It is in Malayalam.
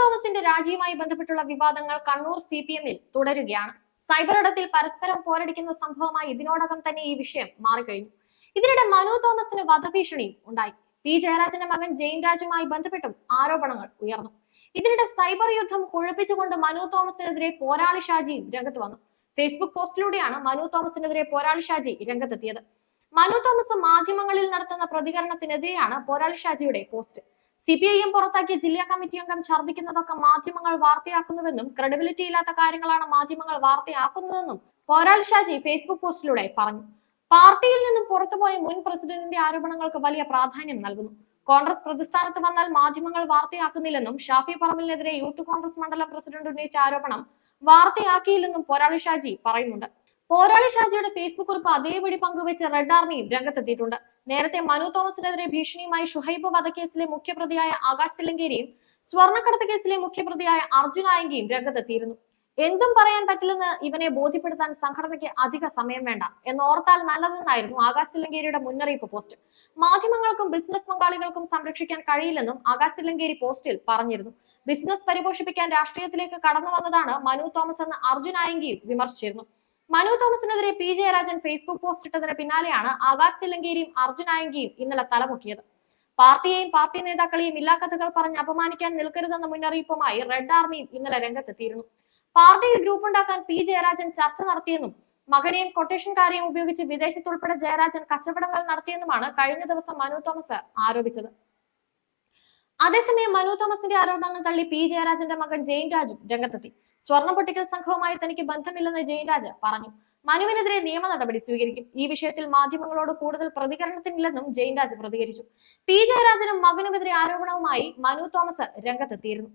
തോമസിന്റെ രാജിയുമായി ബന്ധപ്പെട്ടുള്ള വിവാദങ്ങൾ കണ്ണൂർ സി പി എമ്മിൽ തുടരുകയാണ്. സൈബർ ഇടത്തിൽ പരസ്പരം പോരടിക്കുന്ന സംഭവമായി ഇതിനോടകം തന്നെ ഈ വിഷയം മാറിക്കഴിഞ്ഞു. ഇതിനിടെ മനു തോമസിന് വധഭീഷണിയും ഉണ്ടായി. പി. ജയരാജന്റെ മകൻ ജെയിൻ രാജുമായി ബന്ധപ്പെട്ടും ആരോപണങ്ങൾ ഉയർന്നു. ഇതിനിടെ സൈബർ യുദ്ധം കുഴപ്പിച്ചുകൊണ്ട് മനു തോമസിനെതിരെ പോരാളി ഷാജിയും രംഗത്ത് വന്നു. ഫേസ്ബുക്ക് പോസ്റ്റിലൂടെയാണ് മനു തോമസിനെതിരെ പോരാളി ഷാജി രംഗത്തെത്തിയത്. മനു തോമസ് മാധ്യമങ്ങളിൽ നടത്തുന്ന പ്രതികരണത്തിനെതിരെയാണ് പോരാളി ഷാജിയുടെ പോസ്റ്റ്. സി പി ഐ പുറത്താക്കിയ ജില്ലാ കമ്മിറ്റി അംഗം ഛർദ്ദിക്കുന്നതൊക്കെ മാധ്യമങ്ങൾ വാർത്തയാക്കുന്നുവെന്നും ക്രെഡിബിലിറ്റി ഇല്ലാത്ത കാര്യങ്ങളാണ് മാധ്യമങ്ങൾ വാർത്തയാക്കുന്നതെന്നും പോരാൾ ഷാജി ഫേസ്ബുക്ക് പോസ്റ്റിലൂടെ പറഞ്ഞു. പാർട്ടിയിൽ നിന്നും പുറത്തുപോയ മുൻ പ്രസിഡന്റിന്റെ ആരോപണങ്ങൾക്ക് വലിയ പ്രാധാന്യം നൽകുന്നു. കോൺഗ്രസ് പ്രതിസ്ഥാനത്ത് വന്നാൽ മാധ്യമങ്ങൾ വാർത്തയാക്കുന്നില്ലെന്നും ഷാഫി പറമ്പിലിനെതിരെ യൂത്ത് കോൺഗ്രസ് മണ്ഡലം പ്രസിഡന്റ് ഉന്നയിച്ച ആരോപണം വാർത്തയാക്കിയില്ലെന്നും പോരാളി ഷാജി പറയുന്നുണ്ട്. പോരാളി ഷാജിയുടെ ഫേസ്ബുക്ക് കുറിപ്പ് അതേപടി പങ്കുവെച്ച് റെഡ് ആർമിയും രംഗത്തെത്തിയിട്ടുണ്ട്. നേരത്തെ മനു തോമസിനെതിരെ ഭീഷണിയുമായി ഷുഹൈബ് വധക്കേസിലെ മുഖ്യപ്രതിയായ ആകാശ് തില്ലങ്കേരിയും സ്വർണക്കടത്ത് കേസിലെ മുഖ്യപ്രതിയായ അർജുൻ ആയങ്കിയും രംഗത്തെത്തിയിരുന്നു. എന്തും പറയാൻ പറ്റില്ലെന്ന് ഇവനെ ബോധ്യപ്പെടുത്താൻ സംഘടനയ്ക്ക് അധിക സമയം വേണ്ട എന്ന് ഓർത്താൽ നല്ലതെന്നായിരുന്നു ആകാശ് തില്ലങ്കേരിയുടെ മുന്നറിയിപ്പ് പോസ്റ്റ്. മാധ്യമങ്ങൾക്കും ബിസിനസ് പങ്കാളികൾക്കും സംരക്ഷിക്കാൻ കഴിയില്ലെന്നും ആകാശ് തില്ലങ്കേരി പോസ്റ്റിൽ പറഞ്ഞിരുന്നു. ബിസിനസ് പരിപോഷിപ്പിക്കാൻ രാഷ്ട്രീയത്തിലേക്ക് കടന്നു വന്നതാണ് മനു തോമസ് എന്ന് അർജുൻ ആയങ്കിയും വിമർശിച്ചിരുന്നു. മനു തോമസിനെതിരെ പി. ജയരാജൻ ഫേസ്ബുക്ക് പോസ്റ്റ് ഇട്ടതിന് പിന്നാലെയാണ് ആകാശ് തില്ലങ്കേരിയും അർജുൻ ആയങ്കിയും ഇന്നലെ തലമുക്കിയത്. പാർട്ടിയെയും പാർട്ടി നേതാക്കളെയും ഇല്ലാക്കഥകൾ പറഞ്ഞ് അപമാനിക്കാൻ നിൽക്കരുതെന്ന മുന്നറിയിപ്പുമായി റെഡ് ആർമിയും ഇന്നലെ രംഗത്തെത്തിയിരുന്നു. പാർട്ടിയിൽ ഗ്രൂപ്പ് ഉണ്ടാക്കാൻ പി. ജയരാജൻ ചർച്ച നടത്തിയെന്നും മകനെയും കൊട്ടേഷൻകാരെയും ഉപയോഗിച്ച് വിദേശത്തുൾപ്പെടെ ജയരാജൻ കച്ചവടങ്ങൾ നടത്തിയെന്നുമാണ് കഴിഞ്ഞ ദിവസം മനു തോമസ് ആരോപിച്ചത്. അതേസമയം മനു തോമസിന്റെ ആരോപണങ്ങൾ തള്ളി പി. ജയരാജന്റെ മകൻ ജയിൻ രാജും രംഗത്തെത്തി. സ്വർണ പൊട്ടിക്കൽ സംഘവുമായി തനിക്ക് ബന്ധമില്ലെന്ന് ജയിൻ രാജ് പറഞ്ഞു. മനുവിനെതിരെ നിയമ നടപടി സ്വീകരിക്കും. ഈ വിഷയത്തിൽ മാധ്യമങ്ങളോട് കൂടുതൽ പ്രതികരണത്തിനില്ലെന്നും ജയിൻ രാജ് പ്രതികരിച്ചു. പി. ജയരാജനും മകനുമെതിരെ ആരോപണവുമായി മനു തോമസ് രംഗത്തെത്തിയിരുന്നു.